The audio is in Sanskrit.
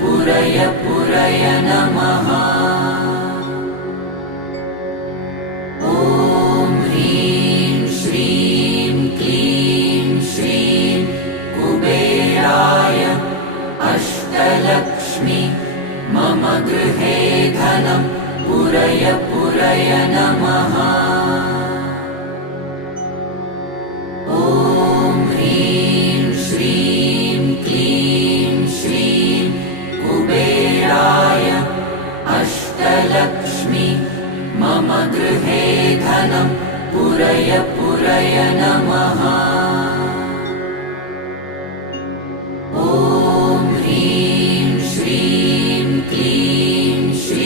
पुरय पुरय नमः। ॐ ह्रीं श्रीं क्लीं श्रीं कुबेराय अष्टलक्ष्मी मम गृहे धनं पुरय पुरय नमः। ॐ ह्रीं श्रीं क्लीं श्रीं कुबेराय अष्टलक्ष्मी मम गृहे धनं पुरय पुरय नमः।